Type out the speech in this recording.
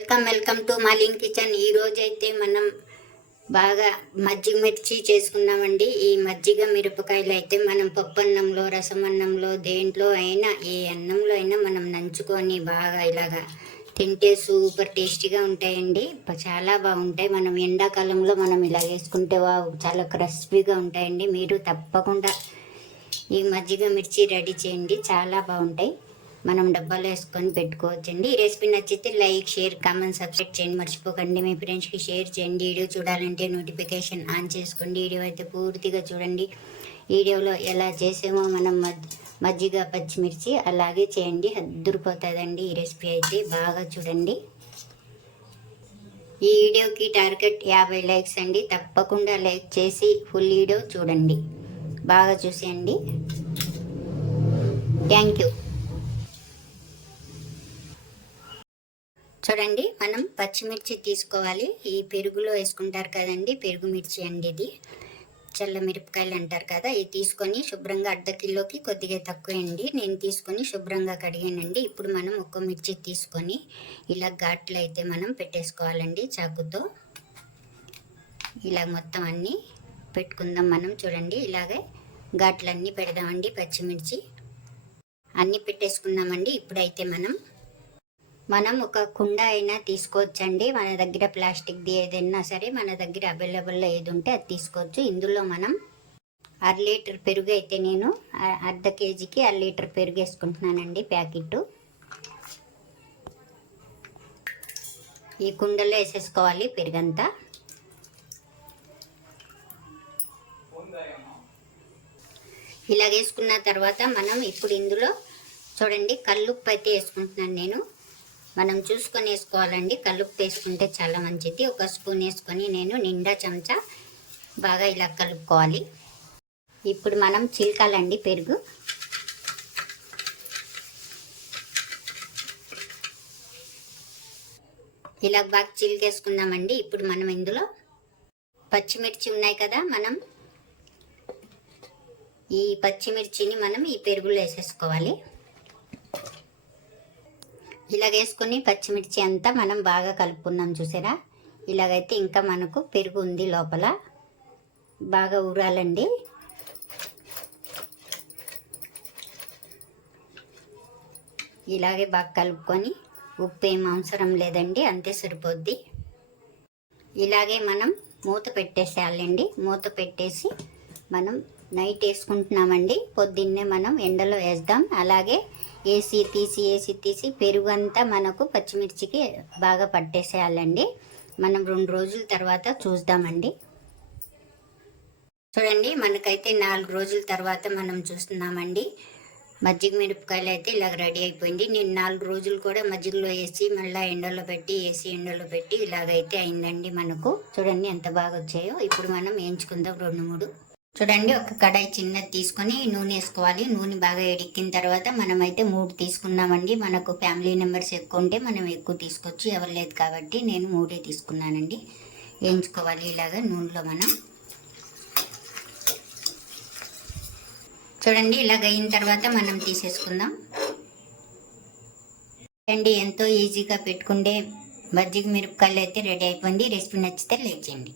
Welcome welcome to Maling kitchen ఈరోజు అయితే మనం బాగా మజ్జిగ మిర్చి చేసుకున్నామండి. ఈ మజ్జిగ మిరపకాయలు అయితే మనం పప్పు అన్నంలో రసం అన్నంలో దేంట్లో అయినా ఏ అన్నంలో అయినా మనం నంచుకొని బాగా ఇలాగా తింటే సూపర్ టేస్టీగా ఉంటాయండి. చాలా బాగుంటాయి. మనం ఎండాకాలంలో మనం ఇలా వేసుకుంటే వావ్ చాలా క్రస్పీగా ఉంటాయండి. మీరు తప్పకుండా ఈ మజ్జిగ మిర్చి రెడీ చేయండి. చాలా బాగుంటాయి. మనం డబ్బాలో వేసుకొని పెట్టుకోవచ్చండి. ఈ రెసిపీ నచ్చితే లైక్ షేర్ కామెంట్ సబ్స్క్రైబ్ చేయండి. మర్చిపోకండి. మీ ఫ్రెండ్స్కి షేర్ చేయండి. వీడియో చూడాలంటే నోటిఫికేషన్ ఆన్ చేసుకోండి. వీడియో అయితే పూర్తిగా చూడండి. వీడియోలో ఎలా చేసామో మనం మజ్ మజ్జిగ పచ్చిమిర్చి అలాగే చేయండి. అద్దరిపోతుందండి ఈ రెసిపీ అయితే. బాగా చూడండి. ఈ వీడియోకి టార్గెట్ యాభై లైక్స్ అండి. తప్పకుండా లైక్ చేసి ఫుల్ వీడియో చూడండి. బాగా చూసేయండి. Thank you. చూడండి మనం పచ్చిమిర్చి తీసుకోవాలి. ఈ పెరుగులో వేసుకుంటారు కదండి పెరుగు మిర్చి అండి ఇది. చల్ల మిరపకాయలు అంటారు కదా ఇది తీసుకొని శుభ్రంగా అర్ధ కిలోకి కొద్దిగా తక్కువ అండి నేను తీసుకొని శుభ్రంగా కడిగానండి. ఇప్పుడు మనం ఒక్క మిర్చి తీసుకొని ఇలా ఘాట్లు అయితే మనం పెట్టేసుకోవాలండి చాకుతో. ఇలా మొత్తం అన్నీ పెట్టుకుందాం మనం చూడండి. ఇలాగే ఘాట్లన్నీ పెడదామండి పచ్చిమిర్చి. అన్నీ పెట్టేసుకున్నామండి. ఇప్పుడైతే మనం మనం ఒక కుండ అయినా తీసుకోవచ్చండి. మన దగ్గర ప్లాస్టిక్ది ఏదైనా సరే మన దగ్గర అవైలబుల్లో ఏది ఉంటే అది తీసుకోవచ్చు. ఇందులో మనం అర లీటర్ పెరుగు అయితే నేను అర్ధ కేజీకి అర లీటర్ పెరుగు వేసుకుంటున్నానండి ప్యాకెట్. ఈ కుండలో వేసేసుకోవాలి పెరుగంతా. ఇలా వేసుకున్న తర్వాత మనం ఇప్పుడు ఇందులో చూడండి కల్లుప్పు అయితే వేసుకుంటున్నాను నేను. మనం చూసుకొని వేసుకోవాలండి కలుపు వేసుకుంటే చాలా మంచిది. ఒక స్పూన్ వేసుకొని నేను నిండా చెంచా బాగా ఇలా కలుపుకోవాలి. ఇప్పుడు మనం చిలకాలండి పెరుగు. ఇలా బాగా చిలికేసుకుందామండి. ఇప్పుడు మనం ఇందులో పచ్చిమిర్చి ఉన్నాయి కదా మనం. ఈ పచ్చిమిర్చిని మనం ఈ పెరుగులో వేసేసుకోవాలి. ఇలాగ వేసుకొని పచ్చిమిర్చి అంతా మనం బాగా కలుపుకున్నాం చూసారా? ఇలాగైతే ఇంకా మనకు పెరుగు ఉంది లోపల. బాగా ఊరాలండి. ఇలాగే బాగా కలుపుకొని ఉప్పు ఏం అవసరం లేదండి అంతే సరిపోద్ది. ఇలాగే మనం మూత పెట్టేసేయాలండి. మూత పెట్టేసి మనం నైట్ వేసుకుంటున్నామండి. పొద్దున్నే మనం ఎండలో వేద్దాం. అలాగే ఏసీ తీసి ఏసీ తీసి పెరుగు అంతా మనకు పచ్చిమిర్చికి బాగా పట్టేసేయాలండి. మనం రెండు రోజుల తర్వాత చూద్దామండి. చూడండి మనకైతే నాలుగు రోజుల తర్వాత మనం చూస్తున్నామండి. మజ్జిగ మిరపకాయలు అయితే ఇలా రెడీ అయిపోయింది. నేను నాలుగు రోజులు కూడా మజ్జిగలో వేసి మళ్ళీ ఎండలో పెట్టి వేసి ఎండలో పెట్టి ఇలాగైతే అయిందండి మనకు. చూడండి ఎంత బాగా వచ్చాయో. ఇప్పుడు మనం వేయించుకుందాం రెండు మూడు. చూడండి ఒక కడాయి చిన్నది తీసుకొని నూనె వేసుకోవాలి. నూనె బాగా ఎడిక్కిన తర్వాత మనం అయితే మూడు తీసుకున్నామండి మనకు ఫ్యామిలీ మెంబర్స్ ఎక్కువ ఉంటే మనం ఎక్కువ తీసుకోవచ్చు. ఎవరు లేదు కాబట్టి నేను మూడే తీసుకున్నానండి. వేయించుకోవాలి ఇలాగా నూనెలో మనం. చూడండి ఇలాగ అయిన తర్వాత మనం తీసేసుకుందాం. అండి ఎంతో ఈజీగా పెట్టుకుంటే మజ్జిగ మిరపకాయలు అయితే రెడీ అయిపోయింది. రెసిపీ నచ్చితే లైక్ చేయండి.